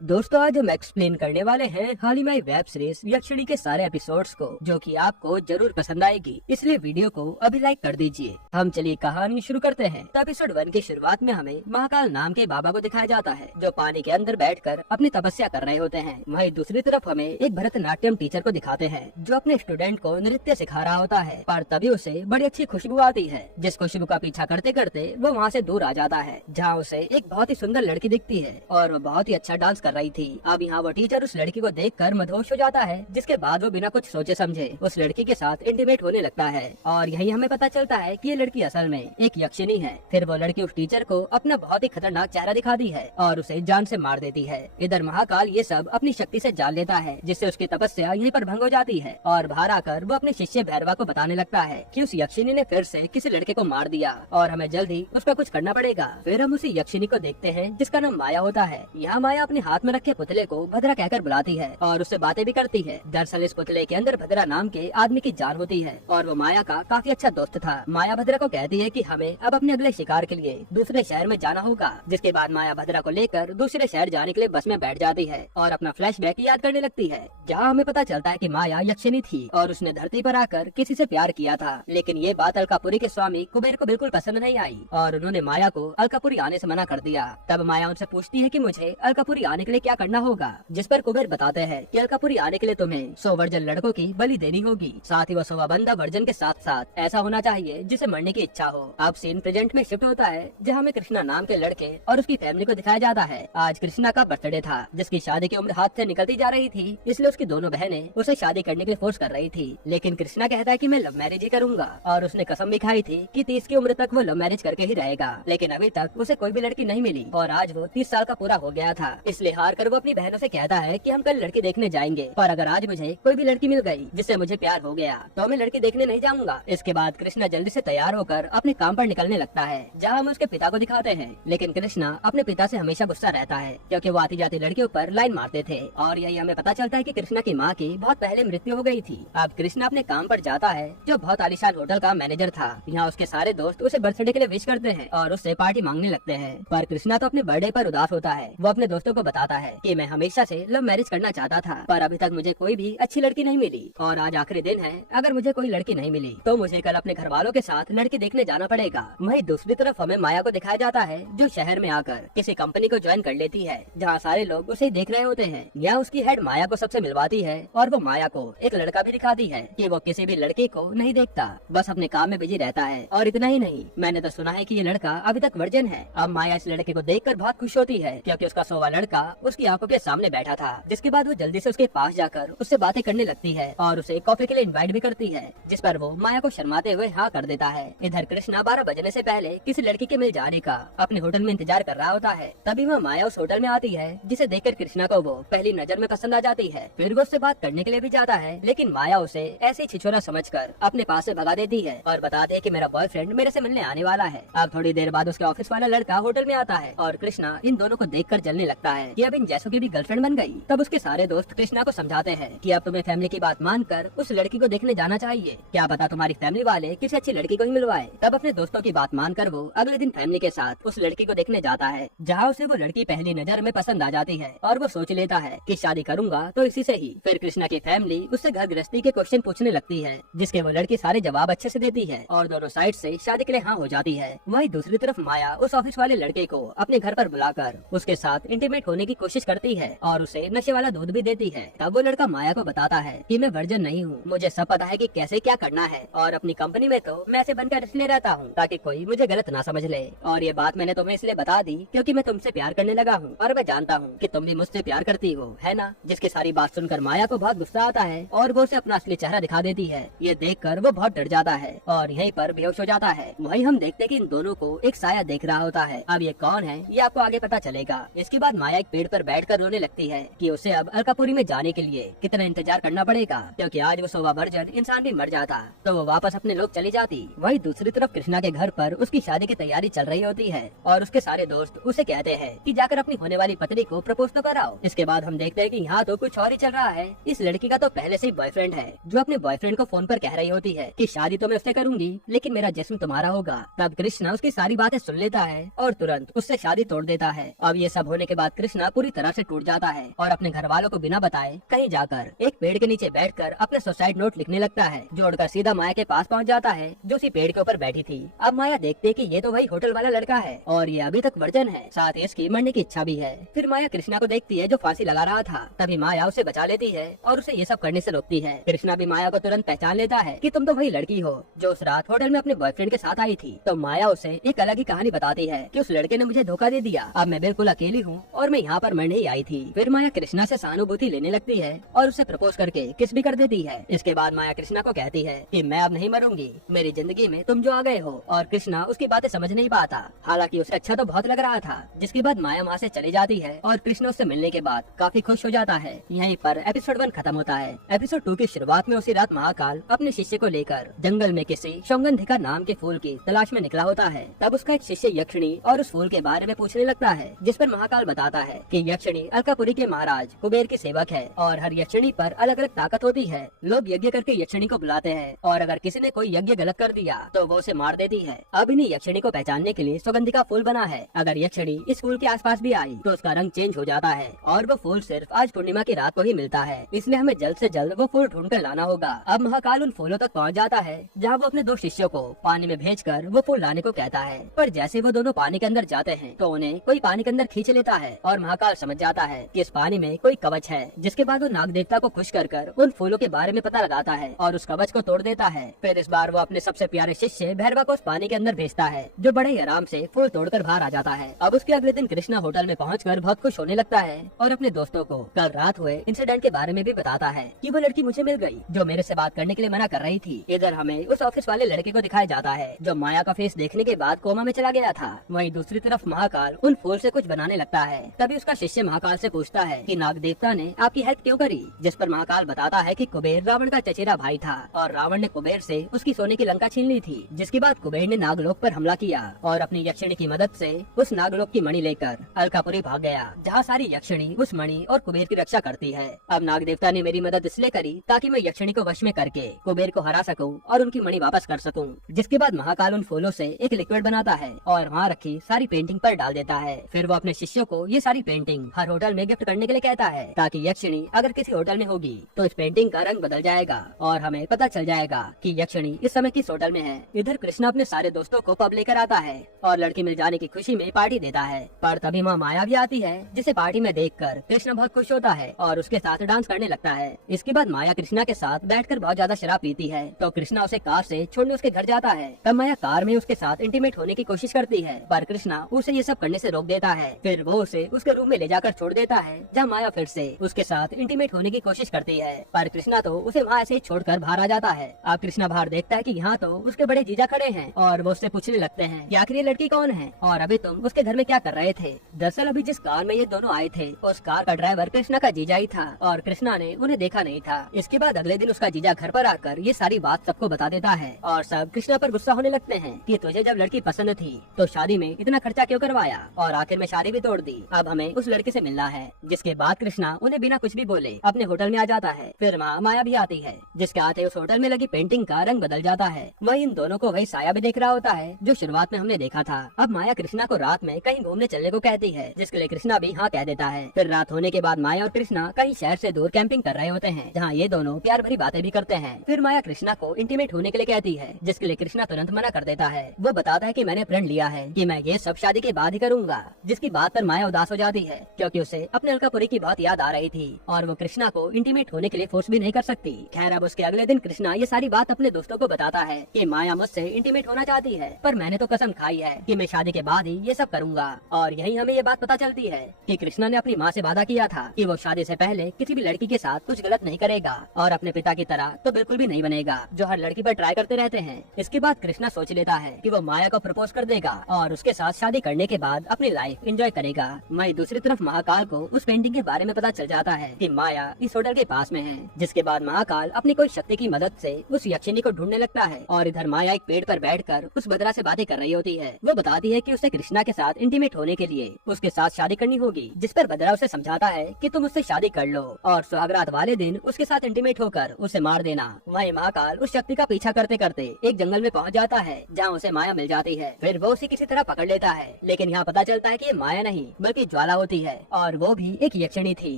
दोस्तों आज हम एक्सप्लेन करने वाले हैं हाल ही में वेब सीरीज यक्षिणी के सारे एपिसोड्स को, जो कि आपको जरूर पसंद आएगी, इसलिए वीडियो को अभी लाइक कर दीजिए। हम चलिए कहानी शुरू करते हैं। तो एपिसोड 1 की शुरुआत में हमें महाकाल नाम के बाबा को दिखाया जाता है, जो पानी के अंदर बैठकर अपनी तपस्या कर रहे होते हैं। वहीं दूसरी तरफ हमें एक भरतनाट्यम टीचर को दिखाते हैं, जो अपने स्टूडेंट को नृत्य सिखा रहा होता है। पर तभी उसे बड़ी अच्छी खुशबू आती है, जिस खुशबू का पीछा करते करते वो वहाँ से दूर आ जाता है, जहाँ उसे एक बहुत ही सुंदर लड़की दिखती है और वो बहुत ही अच्छा डांस कर रही थी। अब यहाँ वो टीचर उस लड़की को देखकर मदहोश हो जाता है, जिसके बाद वो बिना कुछ सोचे समझे उस लड़की के साथ इंटीमेट होने लगता है। और यही हमें पता चलता है कि ये लड़की असल में एक यक्षिणी है। फिर वो लड़की उस टीचर को अपना बहुत ही खतरनाक चेहरा दिखाती है और उसे जान से मार देती है। इधर महाकाल ये सब अपनी शक्ति से जान लेता है, जिससे उसकी तपस्या यहीं पर भंग हो जाती है। और बाहर आकर वो अपने शिष्य भैरवा को बताने लगता है कि उस यक्षिणी ने फिर से किसी लड़के को मार दिया और हमें जल्दी उसका कुछ करना पड़ेगा। फिर हम उसी यक्षिणी को देखते हैं, जिसका नाम माया होता है। यहाँ माया अपने हाथ में रखे पुतले को भद्रा कहकर बुलाती है और उससे बातें भी करती है। दरअसल इस पुतले के अंदर भद्रा नाम के आदमी की जान होती है और वो माया का काफी अच्छा दोस्त था। माया भद्रा को कहती है कि हमें अब अपने अगले शिकार के लिए दूसरे शहर में जाना होगा, जिसके बाद माया भद्रा को लेकर दूसरे शहर जाने के लिए बस में बैठ जाती है और अपना फ्लैशबैक याद करने लगती है, जहाँ हमें पता चलता है कि माया यक्षिणी थी और उसने धरती पर आकर किसी से प्यार किया था। लेकिन ये बात अलकापुरी के स्वामी कुबेर को बिल्कुल पसंद नहीं आई और उन्होंने माया को अलकापुरी आने से मना कर दिया। तब माया उनसे पूछती है कि मुझे अलकापुरी आने के लिए क्या करना होगा, जिस पर कुबेर बताते हैं कि अलकापुरी आने के लिए तुम्हें 100 वर्जन लड़कों की बलि देनी होगी। साथ ही वो 100वां बंदा वर्जन के साथ साथ ऐसा होना चाहिए जिसे मरने की इच्छा हो। अब सीन प्रेजेंट में शिफ्ट होता है, जहाँ हमें कृष्णा नाम के लड़के और उसकी फैमिली को दिखाया जाता है। आज कृष्णा का बर्थडे था, जिसकी शादी की उम्र हाथ से निकलती जा रही थी, इसलिए उसकी दोनों बहनें उसे शादी करने के लिए फोर्स कर रही थी। लेकिन कृष्णा कहता है कि मैं लव मैरिज ही करूंगा और उसने कसम भी खाई थी कि 30 की उम्र तक वो लव मैरिज करके ही रहेगा। लेकिन अभी तक उसे कोई भी लड़की नहीं मिली और आज वो 30 साल का पूरा हो गया था, इसलिए हार कर वो अपनी बहनों से कहता है कि हम कल लड़की देखने जाएंगे, पर अगर आज मुझे कोई भी लड़की मिल गई जिससे मुझे प्यार हो गया तो मैं लड़की देखने नहीं जाऊंगा। इसके बाद कृष्णा जल्दी से तैयार होकर अपने काम पर निकलने लगता है, जहाँ हम उसके पिता को दिखाते हैं। लेकिन कृष्णा अपने पिता से हमेशा गुस्सा रहता है, क्योंकि वो आती जाती लड़कियों पर लाइन मारते थे। और यही हमें पता चलता है कि कृष्णा की माँ की बहुत पहले मृत्यु हो गई थी। अब कृष्णा अपने काम पर जाता है, जो बहुत आलीशान होटल का मैनेजर था। यहाँ उसके सारे दोस्त उसे बर्थडे के लिए विश करते हैं और उससे पार्टी मांगने लगते हैं, पर कृष्णा तो अपने बर्थडे पर उदास होता है। वो अपने दोस्तों को बताता है कि मैं हमेशा से लव मैरिज करना चाहता था, पर अभी तक मुझे कोई भी अच्छी लड़की नहीं मिली और आज आखिरी दिन है। अगर मुझे कोई लड़की नहीं मिली तो मुझे कल अपने घर वालों के साथ लड़की देखने जाना पड़ेगा। वहीं दूसरी तरफ हमें माया को दिखाया जाता है, जो शहर में आकर किसी कंपनी को ज्वाइन कर लेती है, जहाँ सारे लोग उसे देख रहे होते हैं। यहाँ उसकी हेड माया को सबसे मिलवाती है और वो माया को एक लड़का भी दिखाती है कि वो किसी भी लड़की को नहीं देखता, बस अपने काम में बिजी रहता है। और इतना ही नहीं, मैंने तो सुना है कि ये लड़का अभी तक वर्जिन है। अब माया इस लड़के को देखकर बहुत खुश होती है, क्योंकि उसका 100वां लड़का उसकी आंखों के सामने बैठा था। जिसके बाद वो जल्दी से उसके पास जाकर उससे बातें करने लगती है और उसे कॉफी के लिए इनवाइट भी करती है, जिस पर वो माया को शर्माते हुए हाँ कर देता है। इधर कृष्णा 12 बजने से पहले किसी लड़की के मिल जाने का अपने होटल में इंतजार कर रहा होता है। तभी वह माया उस होटल में आती है, जिसे देखकर कृष्णा को वो पहली नजर में पसंद आ जाती है। फिर वो उससे बात करने के लिए भी जाता है, लेकिन माया उसे ऐसे छिछोरा समझकर अपने पास से भगा देती है और बताती है कि मेरा बॉयफ्रेंड मेरे से मिलने आने वाला है। अब थोड़ी देर बाद उसके ऑफिस वाला लड़का होटल में आता है और कृष्णा इन दोनों को देखकर जलने लगता है कि अब इन जैसों की भी गर्लफ्रेंड बन गई। तब उसके सारे दोस्त कृष्णा को समझाते हैं कि अब तुम्हें फैमिली की बात मानकर उस लड़की को देखने जाना चाहिए, क्या पता तुम्हारी फैमिली वाले किसी अच्छी लड़की को ही मिलवाए। तब अपने दोस्तों की बात मानकर वो अगले दिन फैमिली के साथ उस लड़की को देखने जाता है, जहाँ उसे वो लड़की पहली नजर में पसंद आ जाती है और वो सोच लेता है कि शादी करूंगा तो इसी से ही। फिर कृष्णा की फैमिली उससे घर गृहस्थी के क्वेश्चन पूछने लगती है, जिसके वो लड़की सारे जवाब अच्छे से देती है और दोनों साइड से शादी के लिए हाँ हो जाती है। वहीं दूसरी तरफ माया उस ऑफिस वाले लड़के को अपने घर पर बुलाकर उसके साथ इंटीमेट होने की कोशिश करती है और उसे नशे वाला दूध भी देती है। तब वो लड़का माया को बताता है कि मैं वर्जिन नहीं हूँ, मुझे सब पता है कि कैसे क्या करना है और अपनी कंपनी में तो मैं ऐसे बनकर इसलिए रहता हूँ ताकि कोई मुझे गलत ना समझ ले। और ये बात मैंने तुम्हें इसलिए बता दी क्योंकि मैं तुमसे प्यार करने लगा हूँ और मैं जानता हूँ कि तुम भी मुझसे प्यार करती हो, है ना। जिसकी सारी बात सुनकर माया को बहुत गुस्सा आता है और वो उसे अपना असली चेहरा दिखा देती है। ये देखकर वो बहुत डर जाता है और यहीं पर बेहोश हो जाता है। वहीं हम देखते कि इन दोनों को एक साया देख रहा होता है। अब ये कौन है ये आपको आगे पता चलेगा। इसके बाद माया एक पेड़ पर बैठकर रोने लगती है कि उसे अब अलकापुरी में जाने के लिए कितना इंतजार करना पड़ेगा, क्योंकि आज वो 100वां वर्जन इंसान भी मर जाता तो वो वापस अपने लोग चली जाती। वहीं दूसरी तरफ कृष्णा के घर पर उसकी शादी की तैयारी चल रही होती है और उसके सारे दोस्त उसे कहते हैं कि जाकर अपनी होने वाली पत्नी को प्रपोज तो कराओ। इसके बाद हम देखते हैं कि यहाँ तो कुछ और ही चल रहा है। इस लड़की का तो पहले से ही बॉयफ्रेंड है, जो अपने बॉयफ्रेंड को फोन पर कह रही होती है कि शादी तो मैं उससे करूंगी, लेकिन मेरा जिस्म तुम्हारा होगा। तब कृष्णा उसकी सारी बातें सुन लेता है और तुरंत उससे शादी तोड़ देता है। अब ये सब होने के बाद कृष्णा पूरी तरह से टूट जाता है और अपने घर वालों को बिना बताए कहीं जाकर एक पेड़ के नीचे बैठकर अपना सुसाइड नोट लिखने लगता है, जो उड़कर सीधा माया के पास पहुंच जाता है जो उसी पेड़ के ऊपर बैठी थी। अब माया देखती है कि ये तो वही होटल वाला लड़का है और ये अभी तक वर्जन है, साथ ही इसकी मरने की इच्छा भी है। फिर माया कृष्णा को देखती है जो फांसी लगा रहा था, तभी माया उसे बचा लेती है और उसे ये सब करने से रोकती है। कृष्णा भी माया को तुरंत पहचान लेता है कि तुम तो वही लड़की हो जो उस रात होटल में अपने बॉयफ्रेंड के साथ आई थी। तो माया उसे एक अलग ही कहानी बताती है कि उस लड़के ने मुझे धोखा दे दिया, अब मैं बिल्कुल अकेली हूँ और मैं यहाँ पर मरने ही आई थी। फिर माया कृष्णा से सहानुभूति लेने लगती है और उसे प्रपोज करके किस भी कर देती है। इसके बाद माया कृष्णा को कहती है कि मैं अब नहीं मरूंगी, मेरी जिंदगी में तुम जो आ गए हो। और कृष्णा उसकी बातें समझ नहीं पाता, हालांकि उसे अच्छा तो बहुत लग रहा था। जिसके बाद माया वहाँ से चली जाती है और कृष्णा उससे मिलने के बाद काफी खुश हो जाता है। यहीं पर एपिसोड 1 खत्म होता है। एपिसोड 2 की शुरुआत में उसी रात महाकाल अपने शिष्य को लेकर जंगल में किसी सौगंधिका नाम के फूल की तलाश में निकला होता है। तब उसका एक शिष्य यक्षिणी और उस फूल के बारे में पूछने लगता है, जिस पर महाकाल बताता है कि यक्षिणी अलकापुरी के महाराज कुबेर की सेवक है और हर यक्षिणी पर अलग अलग ताकत होती है। लोग यज्ञ करके यक्षिणी को बुलाते हैं और अगर किसी ने कोई यज्ञ गलत कर दिया तो वो उसे मार देती है। अब इन्हीं यक्षिणी को पहचानने के लिए सौगंधिका फूल बना है। अगर यक्षिणी इस फूल के आसपास भी आई तो उसका रंग चेंज हो जाता है और वो फूल सिर्फ आज पूर्णिमा की रात को ही मिलता है, इसलिए हमें जल्द से जल्द वो फूल ढूंढ कर लाना होगा। अब महाकाल उन फूलों तक पहुंच जाता है जहां वो अपने 2 शिष्यों को पानी में भेजकर वो फूल लाने को कहता है। पर जैसे वो दोनों पानी के अंदर जाते हैं तो उन्हें कोई पानी के अंदर खींच लेता है और महाकाल समझ जाता है कि इस पानी में कोई कवच है। जिसके बाद वो नाग देवता को खुश कर उन फूलों के बारे में पता लगाता है और उस कवच को तोड़ देता है। फिर इस बार वो अपने सबसे प्यारे शिष्य भैरवा को उस पानी के अंदर भेजता है, जो बड़े ही आराम से फूल तोड़कर बाहर आ जाता है। अब उसके अगले दिन कृष्णा होटल में पहुंचकर बहुत खुश होने लगता है और अपने दोस्तों को कल रात हुए इंसिडेंट के बारे में भी बताता है कि वो लड़की मुझे मिल गई जो मेरे से बात करने के लिए मना कर रही थी। इधर हमें उस ऑफिस वाले लड़के को दिखाया जाता है जो माया का फेस देखने के बाद कोमा में चला गया था। वहीं दूसरी तरफ महाकाल उन फूल से कुछ बनाने लगता है। तभी उसका शिष्य महाकाल से पूछता है कि नाग देवता ने आपकी हेल्प क्यों करी, जिस पर महाकाल बताता है कि कुबेर रावण का चचेरा भाई था और रावण ने कुबेर से उसकी सोने की लंका छीन ली थी। जिसके बाद कुबेर ने नागलोक पर हमला किया और अपनी यक्षिणी की मदद से उस नागलोक की मणि लेकर अलकापुरी भाग गया, जहाँ सारी यक्षिणी उस मणि और कुबेर की रक्षा करती है। अब नाग देवता ने मेरी मदद इसलिए करी ताकि मैं यक्षिणी को वश में करके कुबेर को हरा सकूं और उनकी मणि वापस कर सकूं। जिसके बाद महाकाल उन फूलों से एक लिक्विड बनाता है और वहाँ रखी सारी पेंटिंग पर डाल देता है। फिर वो अपने शिष्यों को ये सारी पेंटिंग हर होटल में गिफ्ट करने के लिए कहता है ताकि यक्षिणी अगर किसी होटल में होगी तो इस पेंटिंग का रंग बदल जाएगा और हमें पता चल जाएगा कि यक्षिणी इस समय किस होटल में है। इधर कृष्णा अपने सारे दोस्तों को पब लेकर आता है और लड़की मिल जाने की खुशी में पार्टी देता है। पर तभी वहाँ माया भी आती है, जिसे पार्टी में देखकर कृष्णा बहुत खुश होता है और उसके साथ डांस करने लगता है। इसके बाद माया कृष्णा के साथ बैठकर बहुत ज्यादा शराब पीती है तो कृष्णा उसे कार से छोड़ने उसके घर जाता है। तब माया कार में उसके साथ इंटीमेट होने की कोशिश करती है, पर कृष्णा उसे ये सब करने से रोक देता है। फिर वो उसे उसके रूम में ले जाकर छोड़ देता है, जहाँ माया फिर से उसके साथ इंटीमेट होने की कोशिश करती है, पर कृष्णा तो उसे वहाँ ऐसे ही छोड़कर बाहर आ जाता है। अब कृष्णा बाहर देखता है कि यहाँ तो उसके बड़े जीजा खड़े हैं और वो उससे पूछने लगते हैं कि आखिर ये लड़की कौन है और अभी तुम उसके घर में क्या कर रहे थे। दरअसल अभी जिस कार में ये दोनों आए थे उस कार का ड्राइवर कृष्णा का जीजा ही था और कृष्णा ने उन्हें देखा नहीं था। इसके बाद अगले दिन उसका जीजा घर पर आकर ये सारी बात सबको बता देता है और सब कृष्णा पर गुस्सा होने लगते हैं कि तुझे जब लड़की पसंद थी तो शादी में इतना खर्चा क्यों करवाया और आखिर में शादी भी तोड़ दी। अब हमें उस लड़की से मिलना है। जिसके बाद कृष्णा उन्हें बिना कुछ भी बोले अपने होटल में आ जाता है। फिर माया भी आती है, जिसके आते उस होटल में लगी पेंटिंग का रंग बदल जाता है। वहीं इन दोनों को वही साया भी देख रहा होता है जो शुरुआत में हमने देखा था। अब माया कृष्णा को रात में कहीं घूमने चलने को कहती है, जिसके लिए कृष्णा भी हाँ कह देता है। फिर रात होने के बाद माया और कृष्णा कहीं शहर से दूर कैंपिंग कर रहे होते हैं, जहाँ ये दोनों प्यार भरी बातें भी करते हैं। फिर माया कृष्णा को इंटीमेट होने के लिए कहती है, जिसके लिए कृष्णा तुरंत मना कर देता है। वो बताता है कि मैंने प्रण लिया है कि मैं ये सब शादी के बाद ही करूंगा। जिसकी बात पर माया उदास हो जाती है क्योंकि उसे अपने अलकापुरी की बहुत याद आ रही थी और वो कृष्णा को इंटीमेट होने के लिए फोर्स भी नहीं कर सकती। खैर अब उसके अगले दिन कृष्णा ये सारी बात अपने दोस्तों को बताता है कि माया मुझसे इंटीमेट होना चाहती है, पर मैंने तो कसम खाई है कि मैं शादी के बाद ही ये सब करूंगा। और यही हमें ये बात पता चलती है कि कृष्णा ने अपनी माँ से वादा किया था कि वो शादी से पहले किसी भी लड़की के साथ कुछ गलत नहीं करेगा और अपने पिता की तरह तो बिल्कुल भी नहीं बनेगा जो हर लड़की पर ट्राई करते रहते हैं। इसके बाद कृष्णा सोच लेता है कि वो माया को प्रपोज कर देगा और उसके साथ शादी करने के बाद अपनी लाइफ एंजॉय करेगा। वहीं दूसरी तरफ महाकाल को उस पेंटिंग के बारे में पता चल जाता है कि माया इस होटल के पास में है। जिसके बाद महाकाल अपनी कोई शक्ति की मदद से उस यक्षिणी को ढूंढने लगता है और इधर माया एक पेड़ पर बैठकर उस बदरा से बातें कर रही होती है। वो बताती है कि उसे कृष्णा के साथ इंटीमेट होने के लिए उसके साथ शादी करनी होगी, जिस पर बदरा उसे समझाता है कि तुम उससे शादी कर लो और सुहागरात वाले दिन उसके साथ इंटीमेट होकर उसे मार देना। वहीं महाकाल उस शक्ति का पीछा करते करते एक जंगल में पहुंच जाता है, जहाँ उसे माया मिल जाती है। फिर वो उसे किसी तरह पकड़ लेता है, लेकिन यहाँ पता चलता है कि ये माया नहीं बल्कि ज्वाला होती है और वो भी एक यक्षिणी थी।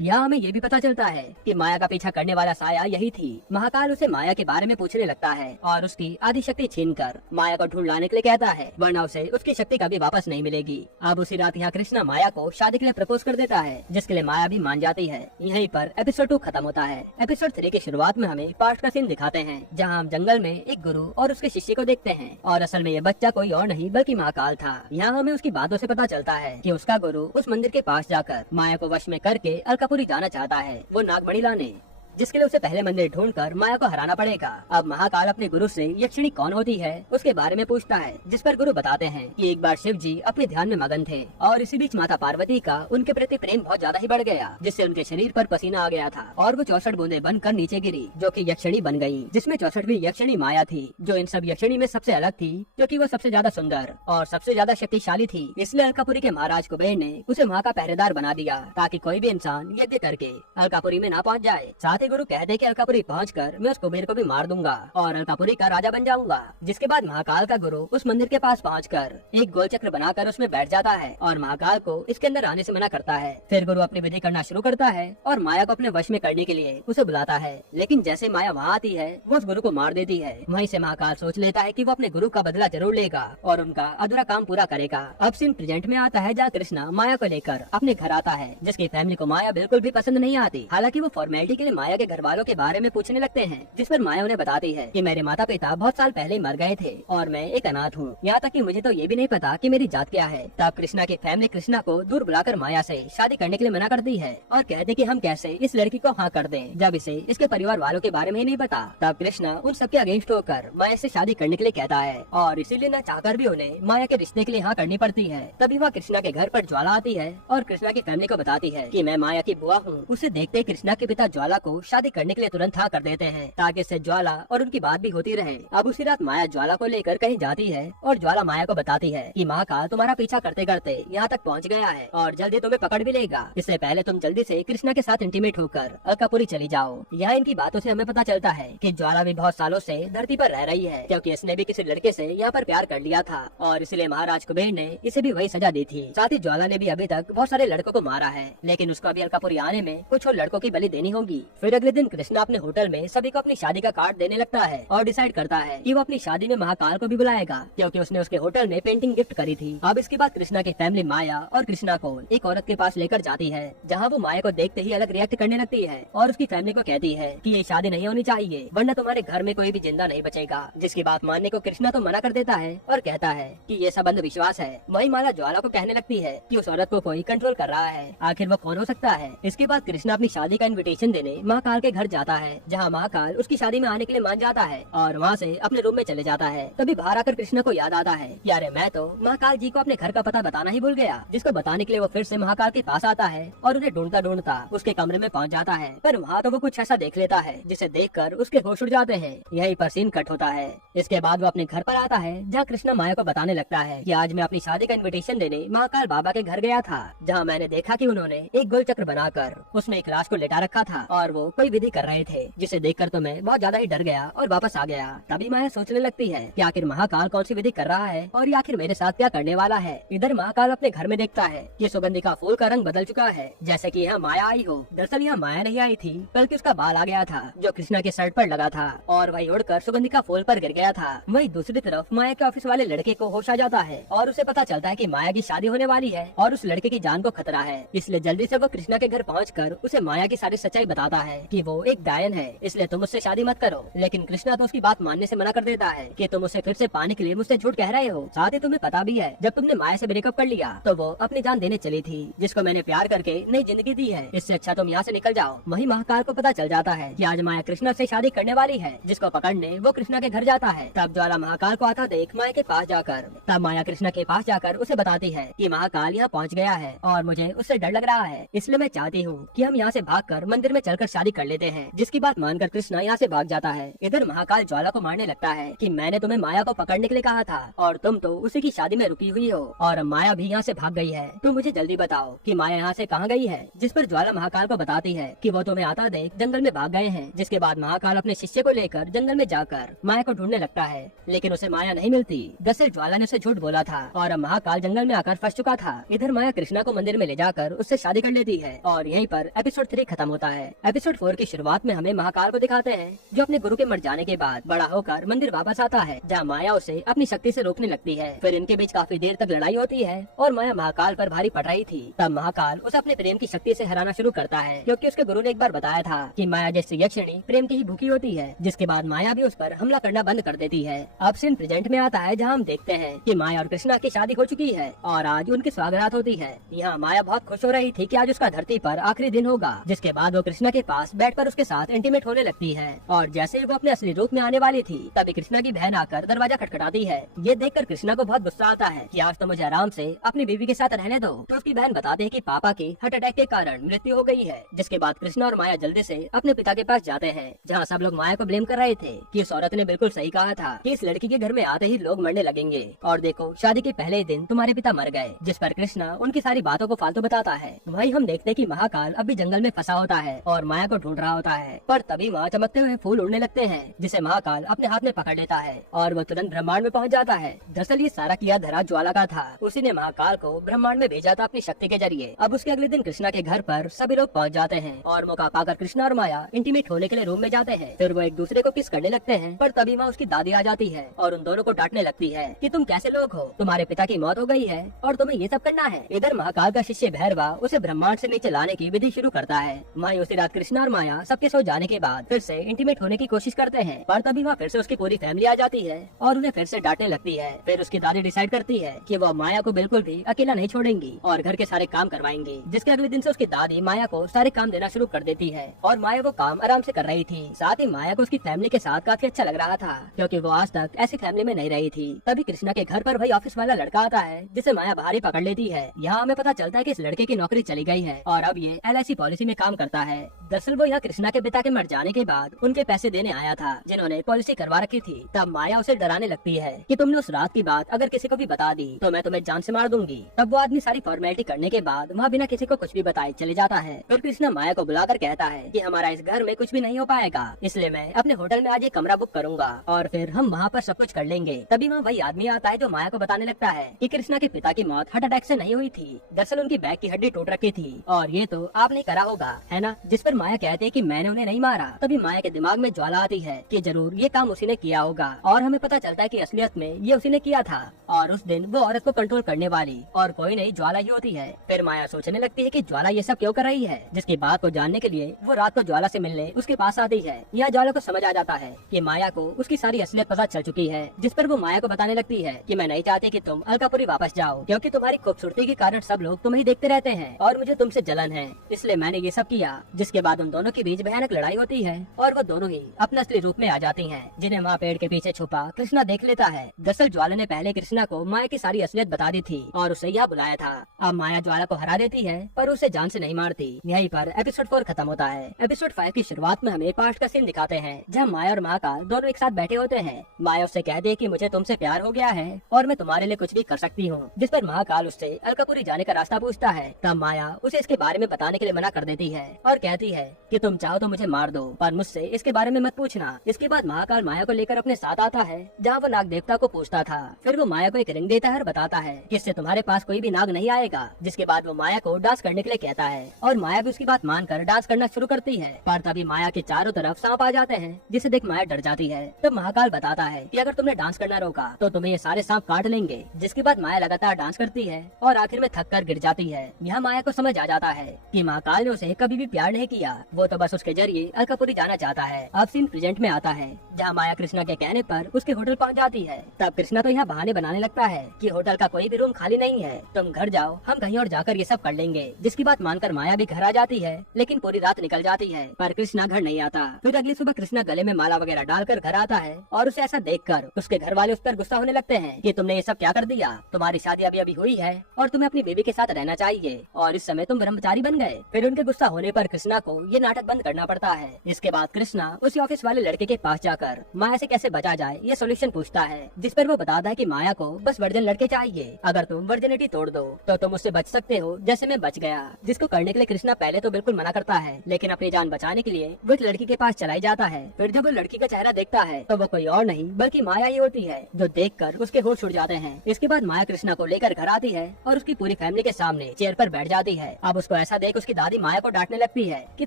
यहाँ हमें ये भी पता चलता है कि माया का पीछा करने वाला साया यही थी। महाकाल उसे माया के बारे में पूछने लगता है और उसकी आधी शक्ति छीनकर माया को ढूंढ लाने के लिए कहता है, वरना उसे उसकी शक्ति कभी वापस नहीं मिलेगी। अब उसी रात यहाँ कृष्णा माया को शादी के लिए प्रपोज कर देता है, जिसके लिए माया भी मान जाती है। यहीं पर एपिसोड 2 खत्म होता है। एपिसोड 3 की शुरुआत में हमें पास्ट का सीन दिखाते हैं, जहाँ हम जंगल में एक गुरु और उसके शिष्य को देखते हैं और असल में ये बच्चा कोई और नहीं बल्कि महाकाल था। यहाँ हमें उसकी बातों से पता चलता है कि उसका गुरु उस मंदिर के पास जाकर माया को वश में करके अलकापुरी जाना चाहता है, वो नागमणि लाने, जिसके लिए उसे पहले मंदिर ढूंढकर माया को हराना पड़ेगा। अब महाकाल अपने गुरु से यक्षिणी कौन होती है उसके बारे में पूछता है, जिस पर गुरु बताते हैं कि एक बार शिव जी अपने ध्यान में मगन थे और इसी बीच माता पार्वती का उनके प्रति प्रेम बहुत ज्यादा ही बढ़ गया, जिससे उनके शरीर पर पसीना आ गया था और वो 64 बूंदे बनकर नीचे गिरी, जो कि यक्षिणी बन गई, जिसमें 64वीं यक्षिणी माया थी, जो इन सब यक्षिणी में सबसे अलग थी, क्योंकि वो सबसे ज्यादा सुंदर और सबसे ज्यादा शक्तिशाली थी। इसलिए अलकापुरी के महाराज कुबेर ने उसे वहाँ का पहरेदार बना दिया, ताकि कोई भी इंसान यज्ञ करके अलकापुरी में न पहुँच जाए। साथ ही गुरु कहते कि अलकापुरी पहुंचकर मैं उस कुबेर को भी मार दूंगा और अलकापुरी का राजा बन जाऊंगा। जिसके बाद महाकाल का गुरु उस मंदिर के पास पहुंचकर एक गोल चक्र बनाकर उसमें बैठ जाता है और महाकाल को इसके अंदर आने से मना करता है। फिर गुरु अपनी विधि करना शुरू करता है और माया को अपने वश में करने के लिए उसे बुलाता है, लेकिन जैसे माया वहाँ आती है वो उस गुरु को मार देती है। वहीं से महाकाल सोच लेता है कि वो अपने गुरु का बदला जरूर लेगा और उनका अधूरा काम पूरा करेगा। अब सीन प्रेजेंट में आता है, जहाँ कृष्णा माया को लेकर अपने घर आता है, जिसकी फैमिली को माया बिल्कुल भी पसंद नहीं आती। हालांकि वो फॉर्मेलिटी के लिए माया के घर वालों के बारे में पूछने लगते हैं, जिस पर माया उन्हें बताती है कि मेरे माता पिता बहुत साल पहले मर गए थे और मैं एक अनाथ हूँ, यहाँ तक कि मुझे तो ये भी नहीं पता कि मेरी जात क्या है। तब कृष्णा की फैमिली कृष्णा को दूर बुलाकर माया से शादी करने के लिए मना करती है और कहते कि हम कैसे इस लड़की को हाँ कर दें, जब इसे इसके परिवार वालों के बारे में ही नहीं पता। तब कृष्णा उन सबके अगेंस्ट होकर माया से शादी करने के लिए कहता है और इसीलिए न चाहकर भी उन्हें माया के रिश्ते के लिए हाँ करनी पड़ती है। तभी वह कृष्णा के घर पर ज्वाला आती है और कृष्णा की फैमिली को बताती है कि मैं माया की बुआ हूँ। उसे देखते कृष्णा के पिता ज्वाला को शादी करने के लिए तुरंत हाँ कर देते हैं, ताकि इससे ज्वाला और उनकी बात भी होती रहे। अब उसी रात माया ज्वाला को लेकर कहीं जाती है और ज्वाला माया को बताती है कि महाकाल तुम्हारा पीछा करते करते यहाँ तक पहुँच गया है और जल्दी तुम्हें पकड़ भी लेगा। इससे पहले तुम जल्दी से कृष्णा के साथ इंटीमेट होकर अलकापुरी चली जाओ। यहाँ इनकी बातों से हमें पता चलता है कि ज्वाला भी बहुत सालों से धरती पर रह रही है, क्योंकि इसने भी किसी लड़के से यहाँ पर प्यार कर लिया था और इसलिए महाराज कुबेर ने इसे भी वही सजा दी थी। साथ ही ज्वाला ने भी अभी तक बहुत सारे लड़कों को मारा है, लेकिन उसको अभी अलकापुरी आने में कुछ और लड़कों की बलि देनी होगी। फिर अगले दिन कृष्णा अपने होटल में सभी को अपनी शादी का कार्ड देने लगता है और डिसाइड करता है कि वो अपनी शादी में महाकाल को भी बुलाएगा, क्योंकि उसने उसके होटल में पेंटिंग गिफ्ट करी थी। अब इसके बाद कृष्णा की फैमिली माया और कृष्णा को एक औरत के पास लेकर जाती है, जहाँ वो माया को देखते ही अलग रिएक्ट करने लगती है और उसकी फैमिली को कहती है कि ये शादी नहीं होनी चाहिए, वरना तुम्हारे घर में कोई भी जिंदा नहीं बचेगा। जिसकी बात मानने को कृष्णा तो मना कर देता है और कहता है कि ये सब अंधविश्वास है। वही माला ज्वाला को कहने लगती है कि उस औरत को कोई कंट्रोल कर रहा है, आखिर वो कौन हो सकता है। इसके बाद कृष्णा अपनी शादी का इन्विटेशन देने महाकाल के घर जाता है, जहाँ महाकाल उसकी शादी में आने के लिए मान जाता है और वहाँ से अपने रूम में चले जाता है। तभी बाहर आकर कृष्णा को याद आता है कि अरे मैं तो महाकाल जी को अपने घर का पता बताना ही भूल गया, जिसको बताने के लिए वो फिर से महाकाल के पास आता है और उन्हें ढूंढता ढूंढता उसके कमरे में पहुंच जाता है। पर वहाँ तो वो कुछ ऐसा देख लेता है जिसे देखकर उसके होश उड़ जाते हैं। यहीं पर सीन कट होता है। इसके बाद वो अपने घर पर आता है, जहाँ कृष्णा माया को बताने लगता है कि आज मैं अपनी शादी का इन्विटेशन देने महाकाल बाबा के घर गया था, जहाँ मैंने देखा कि उन्होंने एक गोल चक्र बनाकर उसमें एक लाश को लेटा रखा था और वो कोई विधि कर रहे थे, जिसे देखकर तो मैं बहुत ज्यादा ही डर गया और वापस आ गया। तभी माया सोचने लगती है कि आखिर महाकाल कौन सी विधि कर रहा है और ये आखिर मेरे साथ क्या करने वाला है। इधर महाकाल अपने घर में देखता है कि सुगंधी का फूल का रंग बदल चुका है, जैसे कि यहाँ माया आई हो। दरअसल यहाँ माया नहीं आई थी, बल्कि उसका बाल आ गया था जो कृष्णा के शर्ट पर लगा था और वही उड़कर सुगंधी का फूल पर गिर गया था। वही दूसरी तरफ माया के ऑफिस वाले लड़के को होश आ जाता है और उसे पता चलता है कि माया की शादी होने वाली है और उस लड़के की जान को खतरा है। इसलिए जल्दी से वो कृष्णा के घर पहुंचकर उसे माया की सारी सच्चाई बताता है कि वो एक डायन है, इसलिए तुम उससे शादी मत करो। लेकिन कृष्णा तो उसकी बात मानने से मना कर देता है कि तुम उसे फिर से पाने के लिए मुझसे झूठ कह रहे हो। साथ ही तुम्हें पता भी है जब तुमने माया से ब्रेकअप कर लिया तो वो अपनी जान देने चली थी, जिसको मैंने प्यार करके नई जिंदगी दी है। इससे अच्छा तुम यहाँ से निकल जाओ। वही महाकाल को पता चल जाता है कि आज माया कृष्णा से शादी करने वाली है, जिसको पकड़ने वो कृष्णा के घर जाता है। तब ज्वाला महाकाल को आता देख माया के पास जाकर तब माया कृष्णा के पास जाकर उसे बताती है कि महाकाल यहाँ पहुँच गया है और मुझे उससे डर लग रहा है, इसलिए मैं चाहती हूँ कि हम यहाँ से भागकर मंदिर में चलकर शादी शादी कर लेते हैं, जिसकी बात मानकर कृष्णा यहाँ से भाग जाता है। इधर महाकाल ज्वाला को मारने लगता है कि मैंने तुम्हें माया को पकड़ने के लिए कहा था और तुम तो उसी की शादी में रुकी हुई हो और माया भी यहाँ से भाग गई है। तुम मुझे जल्दी बताओ कि माया यहाँ से कहाँ गई है। जिस पर ज्वाला महाकाल को बताती है कि वो तुम्हें आता देख जंगल में भाग गए हैं। जिसके बाद महाकाल अपने शिष्य को लेकर जंगल में जाकर माया को ढूंढने लगता है, लेकिन उसे माया नहीं मिलती। दरअसल ज्वाला ने उसे झूठ बोला था और अब महाकाल जंगल में आकर फंस चुका था। इधर माया कृष्णा को मंदिर में ले जाकर उससे शादी कर लेती है और यहीं पर एपिसोड 3 खत्म होता है। एपिसोड 4 की शुरुआत में हमें महाकाल को दिखाते हैं जो अपने गुरु के मर जाने के बाद बड़ा होकर मंदिर वापस आता है, जहाँ माया उसे अपनी शक्ति से रोकने लगती है। फिर इनके बीच काफी देर तक लड़ाई होती है और माया महाकाल पर भारी पड़ रही थी। तब महाकाल उसे अपने प्रेम की शक्ति से हराना शुरू करता है, क्योंकि उसके गुरु ने एक बार बताया था कि माया जैसी यक्षिणी प्रेम की ही भूखी होती है। जिसके बाद माया भी उस पर हमला करना बंद कर देती है। अब सीन प्रेजेंट में आता है, जहाँ हम देखते हैं कि माया और कृष्णा की शादी हो चुकी है और आज उनकी स्वागत होती है। यहाँ माया बहुत खुश हो रही थी कि आज उसका धरती पर आखिरी दिन होगा। जिसके बाद वो कृष्णा के पास बैठकर उसके साथ इंटीमेट होने लगती है और जैसे ही वो अपने असली रूप में आने वाली थी तभी कृष्णा की बहन आकर दरवाजा खटखटाती है। ये देखकर कृष्णा को बहुत गुस्सा आता है कि आज तो मुझे आराम से अपनी बीवी के साथ रहने दो। तो उसकी बहन बताते है कि पापा की हार्ट अटैक के कारण मृत्यु हो गई है। जिसके बाद कृष्णा और माया जल्दी से अपने पिता के पास जाते हैं, जहाँ सब लोग माया को ब्लेम कर रहे थे कि उस औरत ने बिल्कुल सही कहा था कि इस लड़की के घर में आते ही लोग मरने लगेंगे और देखो शादी के पहले ही दिन तुम्हारे पिता मर गए। जिस पर कृष्णा उनकी सारी बातों को फालतू बताता है। वही हम देखते हैं कि महाकाल अभी जंगल में फंसा होता है और माया को ढूंढ रहा होता है, पर तभी वहाँ चमकते हुए फूल उड़ने लगते हैं, जिसे महाकाल अपने हाथ में पकड़ लेता है और वह तुरंत ब्रह्मांड में पहुँच जाता है। दरअसल ये सारा किया धरा ज्वाला का था। उसी ने महाकाल को ब्रह्मांड में भेजा था अपनी शक्ति के जरिए। अब उसके अगले दिन कृष्णा के घर पर सभी लोग पहुँच जाते हैं और मौका पाकर कृष्णा और माया इंटीमेट होने के लिए रूम में जाते हैं। फिर वो एक दूसरे को किस करने लगते हैं, पर तभी वहाँ उसकी दादी आ जाती है और उन दोनों को डांटने लगती है कि तुम कैसे लोग हो, तुम्हारे पिता की मौत हो गई है और तुम्हें ये सब करना है। इधर महाकाल का शिष्य भैरवा उसे ब्रह्मांड से नीचे लाने की विधि शुरू करता है। वहीं उसी रात कृष्णा और माया सबके सो जाने के बाद फिर से इंटीमेट होने की कोशिश करते हैं, पर तभी वहाँ फिर से उसकी पूरी फैमिली आ जाती है और उन्हें फिर से डांटने लगती है। फिर उसकी दादी डिसाइड करती है कि वो माया को बिल्कुल भी अकेला नहीं छोड़ेंगी और घर के सारे काम करवाएंगी। जिसके अगले दिन से उसकी दादी माया को सारे काम देना शुरू कर देती है और माया वो काम आराम से कर रही थी। साथ ही माया को उसकी फैमिली के साथ काफी अच्छा लग रहा था, क्योंकि वो आज तक ऐसी फैमिली में नहीं रही थी। तभी कृष्णा के घर पर वही ऑफिस वाला लड़का आता है जिसे माया बाहर ही पकड़ लेती है। यहाँ हमें पता चलता है कि इस लड़के की नौकरी चली गई है और अब ये LIC पॉलिसी में काम करता है। दरअसल वो यहाँ कृष्णा के पिता के मर जाने के बाद उनके पैसे देने आया था जिन्होंने पॉलिसी करवा रखी थी। तब माया उसे डराने लगती है कि तुमने उस रात की बात अगर किसी को भी बता दी तो मैं तुम्हें जान से मार दूंगी। तब वो आदमी सारी फॉर्मेलिटी करने के बाद वहाँ बिना किसी को कुछ भी बताए चले जाता है। फिर कृष्णा माया को बुलाकर कहता है कि हमारा इस घर में कुछ भी नहीं हो पाएगा, इसलिए मैं अपने होटल में आज एक कमरा बुक करूंगा और फिर हम वहाँ पर सब कुछ कर लेंगे। तभी वहाँ वही आदमी आता है जो माया को बताने लगता है कि कृष्णा के पिता की मौत हार्ट अटैक से नहीं हुई थी, दरअसल उनकी बैक की हड्डी टूट रखी थी और ये तो आपने करा होगा, है ना। जिस पर माया कहती है कि मैंने उन्हें नहीं मारा। तभी माया के दिमाग में ज्वाला आती है कि जरूर ये काम उसी ने किया होगा और हमें पता चलता है कि असलियत में ये उसी ने किया था और उस दिन वो औरत को कंट्रोल करने वाली और कोई नहीं ज्वाला ही होती है। फिर माया सोचने लगती है कि ज्वाला ये सब क्यों कर रही है, जिसकी बात को जानने के लिए वो रात को ज्वाला से मिलने उसके पास आती है। यह ज्वाला को समझ आ जाता है कि माया को उसकी सारी असलियत पता चल चुकी है। जिस पर वो माया को बताने लगती है कि मैं नहीं चाहती कि तुम अलकापुरी वापस जाओ, क्योंकि तुम्हारी खूबसूरती के कारण सब लोग तुम्हें ही देखते रहते हैं और मुझे तुमसे जलन है, इसलिए मैंने ये सब किया। जिसके बाद उन दोनों के बीच भयानक लड़ाई होती है और वो दोनों ही अपने असली रूप में आ जाती हैं, जिन्हें वहाँ पेड़ के पीछे छुपा कृष्णा देख लेता है। दरअसल ज्वाला ने पहले कृष्णा को माया की सारी असलियत बता दी थी और उसे यह बुलाया था। अब माया ज्वाला को हरा देती है पर उसे जान से नहीं मारती। यहीं पर एपिसोड 4 खत्म होता है। एपिसोड 5 की शुरुआत में हमें पास्ट का सीन दिखाते हैं, जहाँ माया और महाकाल दोनों एक साथ बैठे होते हैं। माया उससे कहती है कि मुझे तुमसे प्यार हो गया है और मैं तुम्हारे लिए कुछ भी कर सकती हूँ। जिस पर महाकाल उससे अलकापुरी जाने का रास्ता पूछता है। तब माया उसे इसके बारे में बताने के लिए मना कर देती है और कहती है कि तुम चाहो तो मुझे मार दो पर मुझसे इसके बारे में मत पूछना। इसके बाद महाकाल माया को लेकर अपने साथ आता है, जहाँ वो नाग देवता को पूछता था। फिर वो माया को एक रिंग देता है और बताता है कि इससे तुम्हारे पास कोई भी नाग नहीं आएगा। जिसके बाद वो माया को डांस करने के लिए कहता है और माया भी उसकी बात मानकर डांस करना शुरू करती है। पर तभी माया के चारों तरफ सांप आ जाते हैं, जिसे देख माया डर जाती है। तब महाकाल बताता है कि अगर तुमने डांस करना रोका तो तुम्हें ये सारे सांप काट लेंगे। जिसके बाद माया लगातार डांस करती है और आखिर में थक कर गिर जाती है। यहाँ माया को समझ आ जाता है कि महाकाल ने उसे कभी भी प्यार नहीं किया, वो तो बस उसके जरिए अलकापुरी जाना चाहता है। अब सीन प्रेजेंट में आता है, जहाँ माया कृष्णा के कहने पर उसके होटल पहुँच जाती है। तब कृष्णा तो यहाँ बहाने बनाने लगता है कि होटल का कोई भी रूम खाली नहीं है, तुम घर जाओ, हम कहीं और जाकर ये सब कर लेंगे। जिसकी बात मानकर माया भी घर आ जाती है, लेकिन पूरी रात निकल जाती है पर कृष्णा घर नहीं आता। फिर अगली सुबह कृष्णा गले में माला वगैरह डालकर घर आता है और उसे ऐसा देखकर उसके घर वाले उस पर गुस्सा होने लगते हैं कि तुमने ये सब क्या कर दिया, तुम्हारी शादी अभी अभी हुई है और तुम्हें अपनी बेबी के साथ रहना चाहिए और इस समय तुम ब्रह्मचारी बन गए। फिर उनके गुस्सा होने पर कृष्णा को ये नाटक बंद करना पड़ता है। इसके बाद कृष्णा उसी ऑफिस वाले लड़के के पास जाकर माया से कैसे बचा जाए ये सोल्यूशन पूछता है, जिस पर वो बताता है कि माया को बस वर्जिन लड़के चाहिए, अगर तुम वर्जिनिटी तोड़ दो तो तुम उससे बच सकते हो जैसे मैं बच गया। जिसको करने के लिए कृष्णा पहले तो बिल्कुल मना करता है, लेकिन अपनी जान बचाने के लिए वो एक लड़की के पास चला जाता है। फिर जब वो लड़की का चेहरा देखता है तो वो कोई और नहीं बल्कि माया ही होती है, जो देखकर उसके होश उड़ जाते हैं। इसके बाद माया कृष्णा को लेकर घर आती है और उसकी पूरी फैमिली के सामने चेयर पर बैठ जाती है। अब उसको ऐसा देख उसकी दादी माया को डांटने लगती है कि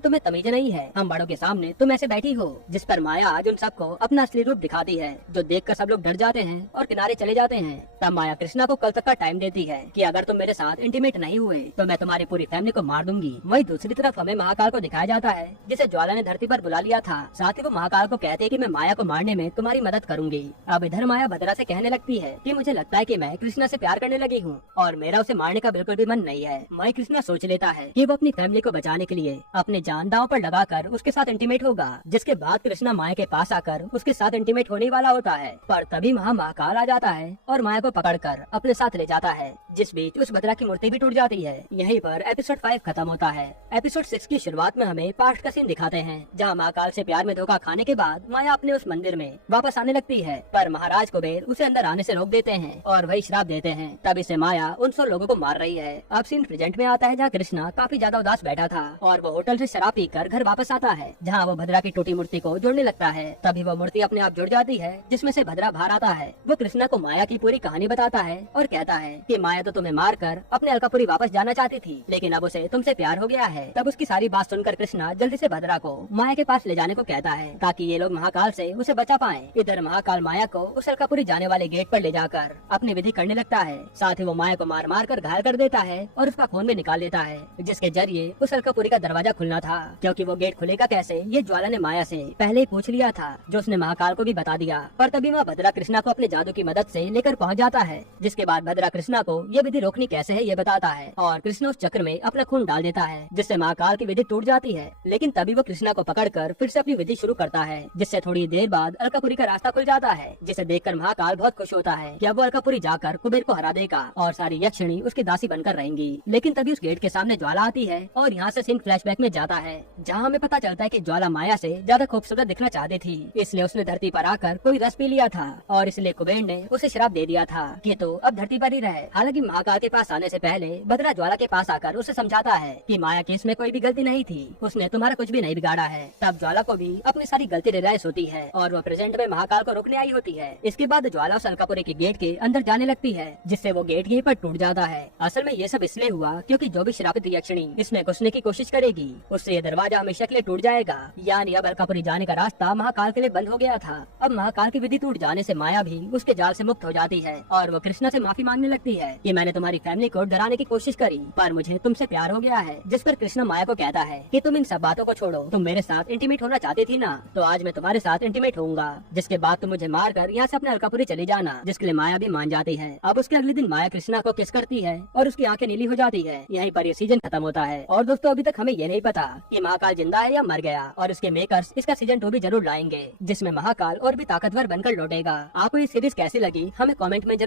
तुम्हें तमीज नहीं है, हम बड़ों के सामने तुम ऐसे बैठी हो। जिस पर माया आज उन सबको अपना असली रूप दिखाती है, जो देखकर सब लोग डर जाते हैं और किनारे चले जाते हैं। तब माया कृष्णा को कल तक का टाइम देती है कि अगर तुम मेरे साथ इंटीमेट नहीं हुए तो मैं तुम्हारी पूरी फैमिली को मार दूंगी। वहीं दूसरी तरफ हमें महाकाल को दिखाया जाता है, जिसे ज्वाला ने धरती पर बुला लिया था। साथ ही वो महाकाल को कहते हैं कि मैं माया को मारने में तुम्हारी मदद करूंगी। अब इधर माया भद्रा से कहने लगती है कि मुझे लगता है कि मैं कृष्णा से प्यार करने लगी हूँ और मेरा उसे मारने का बिल्कुल भी मन नहीं है। मैं कृष्णा सोच लेता है कि वो अपनी फैमिली को बचाने के लिए अपने जान दांव पर लगाकर उसके साथ इंटीमेट होगा। जिसके बाद कृष्णा माया के पास आकर उसके साथ इंटीमेट होने वाला होता है, पर तभी वहाँ महाकाल आ जाता है और माया को पकड़कर अपने साथ ले जाता है। जिस बीच उस भद्रा की मूर्ति भी टूट जाती है। यहीं पर एपिसोड 5 खत्म होता है। एपिसोड 6 की शुरुआत में हमें पास्ट का सीन दिखाते हैं, जहाँ महाकाल से प्यार में धोखा खाने के बाद माया अपने उस मंदिर में वापस आने लगती है, पर महाराज कुबेर उसे अंदर आने से रोक देते हैं और वही श्राप देते हैं। तभी से माया उन 100 लोगों को मार रही है। अब सीन प्रेजेंट में आता है, जहाँ कृष्णा काफी ज्यादा उदास बैठा था और वो होटल से शराब पीकर घर वापस आता है, जहाँ वो भद्रा की टूटी मूर्ति को जोड़ने लगता है। तभी वो मूर्ति अपने आप जुड़ जाती है, जिसमें से भद्रा बाहर आता है। वो कृष्णा को माया की पूरी कहानी बताता है और कहता है कि माया तो तुम्हें मारकर अपने अलकापुरी वापस जाना चाहती थी, लेकिन अब उसे तुमसे प्यार हो गया है। तब उसकी सारी बात सुनकर कृष्णा जल्दी से भद्रा को माया के पास ले जाने को कहता है, ताकि ये लोग महाकाल से उसे बचा पाएं। इधर महाकाल माया को उस अलकापुरी जाने वाले गेट पर ले जाकर अपनी विधि करने लगता है। साथ ही वो माया को मार मार कर घायल कर देता है और उसका खून भी निकाल लेता है, जिसके जरिए उस अलकापुरी का दरवाजा खुलना था। क्योंकि वो गेट खुलेगा कैसे ये ज्वाला ने माया से पहले ही पूछ लिया था, जो उसने महाकाल को भी बता दिया। पर तभी वह भद्रा कृष्णा को अपने जादू की मदद से लेकर पहुंच जाता है, जिसके बाद भद्रा कृष्णा को ये विधि रोकनी कैसे है ये बताता है और कृष्णा उस चक्र में अपना खून डाल देता है, जिससे महाकाल की विधि टूट जाती है। लेकिन तभी वो कृष्णा को पकड़कर फिर से अपनी विधि शुरू करता है, जिससे थोड़ी देर बाद अलकापुरी का रास्ता खुल जाता है, जिसे देखकर महाकाल बहुत खुश होता है कि अब वो अलकापुरी जाकर कुबेर को हरा देगा और सारी यक्षिणी उसकी दासी बनकर रहेंगी। लेकिन तभी उस गेट के सामने ज्वाला आती है और यहाँ से सीन फ्लैशबैक में जाता है, जहाँ हमें पता चलता है कि ज्वाला माया से ज्यादा खूबसूरत दिखना चाहती थी, इसलिए उसने धरती पर आकर कोई रस पी लिया था और इसलिए कुबेर ने उसे श्राप दे दिया था कि तो अब धरती पर ही रहे। हालांकि महाकाल के पास आने से पहले भद्रा ज्वाला के पास आकर उसे समझाता है कि माया की इसमें कोई भी गलती नहीं थी, उसने तुम्हारा कुछ भी नहीं बिगाड़ा है। तब ज्वाला को भी अपनी सारी गलती रियलाइज होती है और वो प्रेजेंट में महाकाल को रोकने आई होती है। इसके बाद ज्वाला उस अलकापुरी के गेट के अंदर जाने लगती है, जिससे वो गेट यहीं पर टूट जाता है। असल में ये सब इसलिए हुआ क्योंकि जो भी श्रापित यक्षिणी इसमें घुसने की कोशिश करेगी, उससे ये दरवाजा हमेशा के लिए टूट जाएगा। यानी अब अलकापुरी जाने का रास्ता महाकाल के लिए बंद हो गया था। अब महाकाल की विधि टूट जाने से माया भी उसके जाल से मुक्त हो जाती है और वो कृष्णा से माफी मांगने लगती है कि मैंने तुम्हारी फैमिली को डराने की कोशिश करी, पर मुझे तुमसे प्यार हो गया है। जिस पर कृष्णा माया को कहता है कि तुम इन सब बातों को छोड़ो, तुम मेरे साथ इंटीमेट होना चाहती थी ना, तो आज मैं तुम्हारे साथ इंटीमेट होऊंगा। जिसके बाद तुम मुझे मार कर यहाँ से अपने अलकापुरी चली जाना, जिसके लिए माया भी मान जाती है। अब उसके अगले दिन माया कृष्णा को किस करती है और उसकी आंखें नीली हो जाती है। यहीं पर ये सीजन खत्म होता है। और दोस्तों अभी तक हमें ये नहीं पता कि महाकाल जिंदा है या मर गया, और इसके मेकर्स इसका सीजन 2 भी जरूर लाएंगे, जिसमें महाकाल और भी ताकतवर बनकर लौटेगा। आपको ये सीरीज कैसी लगी हमें कमेंट में जरूर